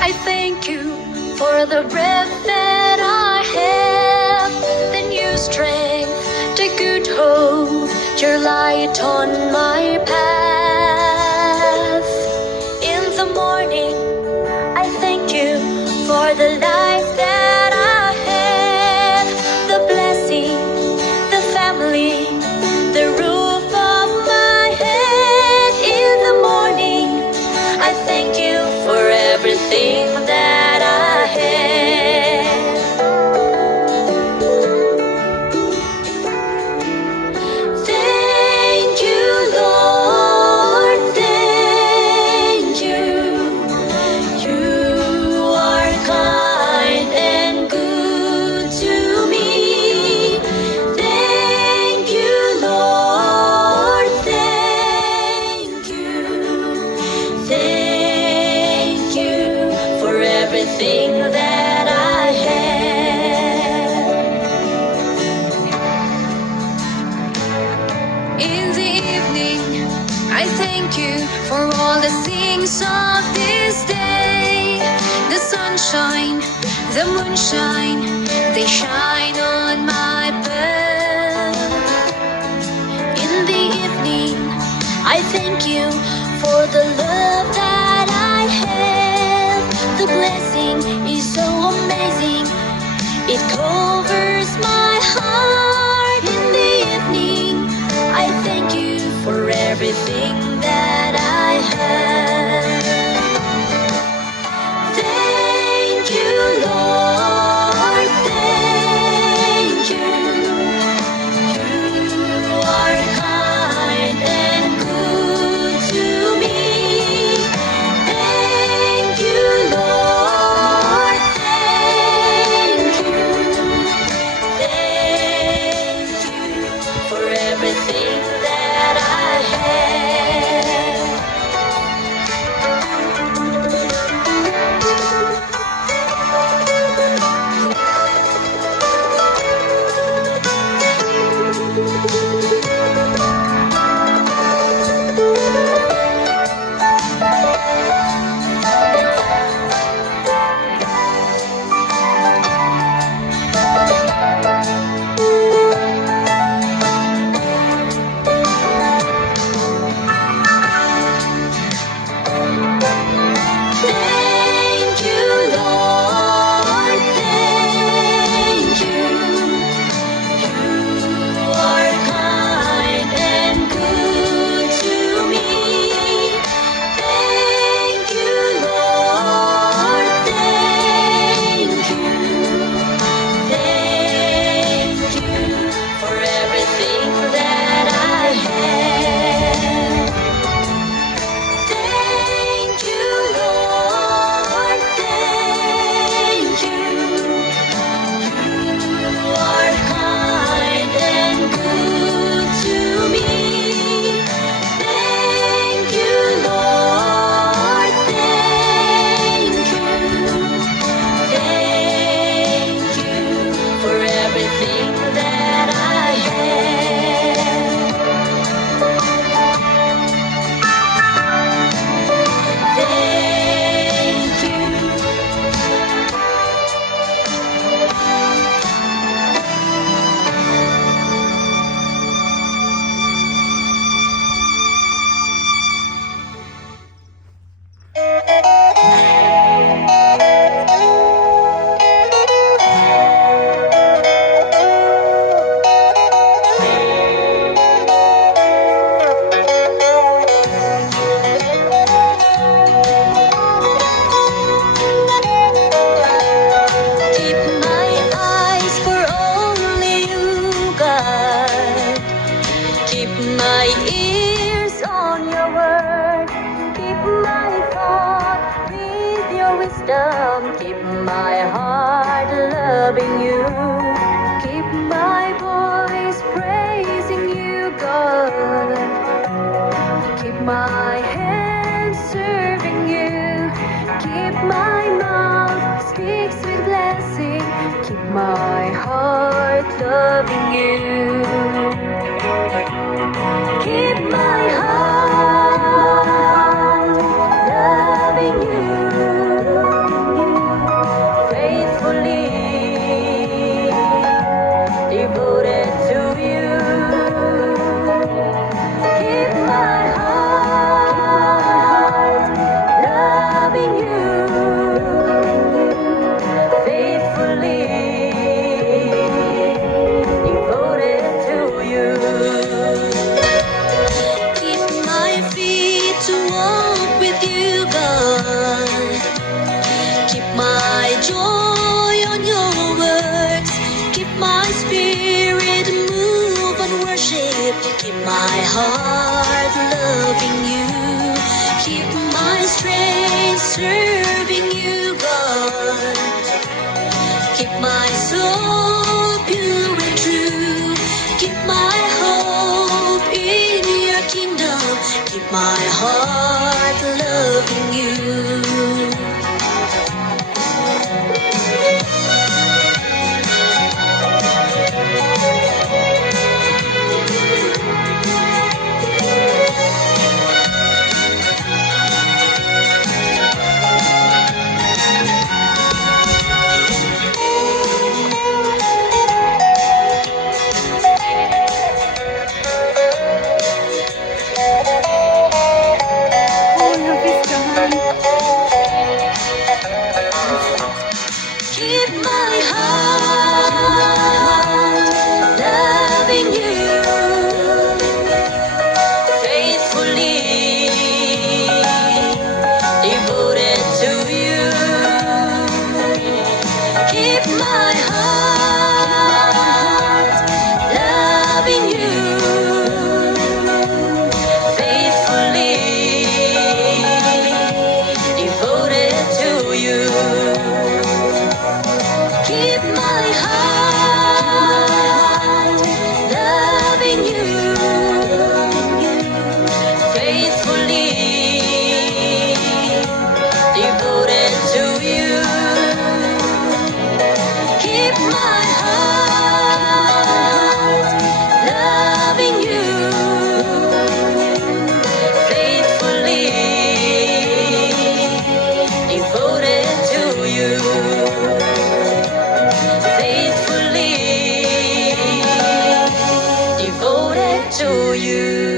I thank you for the breath that I have, the new strength, the good hope, your light on my path. In the morning, I thank you for the life that I have, the blessing, the family, the roof of my head. In the morning, I thank you for everything that I have. Thank you, Lord, thank you. You are kind and good to me. Thank you, Lord, thank you. Thank you for everything that I have. In the evening, I thank you for all the things of this day. The sunshine, the moonshine, they shine on my path. In the evening, I thank you for the love that I have. The blessing is so amazing, it covers my heart. In the evening, I thank you for everything that I have. Thank you, Lord, thank you. You are kind and good to me. Thank you, Lord, thank you. Thank you for everything that I have. Thank you, Lord, thank you. You are kind and good to me. Thank you, Lord, thank you. Thank you for everything that I have. Thank you, Lord, thank you. You are kind and good to me. Thank you, Lord, thank you. Thank you for everything that I have. Thank you. Keep my eyes for only you, God. Keep my ears on your word. Keep my thought with your wisdom. Keep my heart loving you. Keep my voice praising you, God. Keep my hands serving you. Keep my mouth speaks with blessing. Keep my heart loving you. Keep my heart loving you. heart loving you. Keep my heart loving you faithfully, devoted to you. Keep my heart loving you faithfully, devoted to you. Keep my heart loving you faithfully, devoted to you. Keep my heart loving you faithfully, devoted to you. Faithfully devoted to you.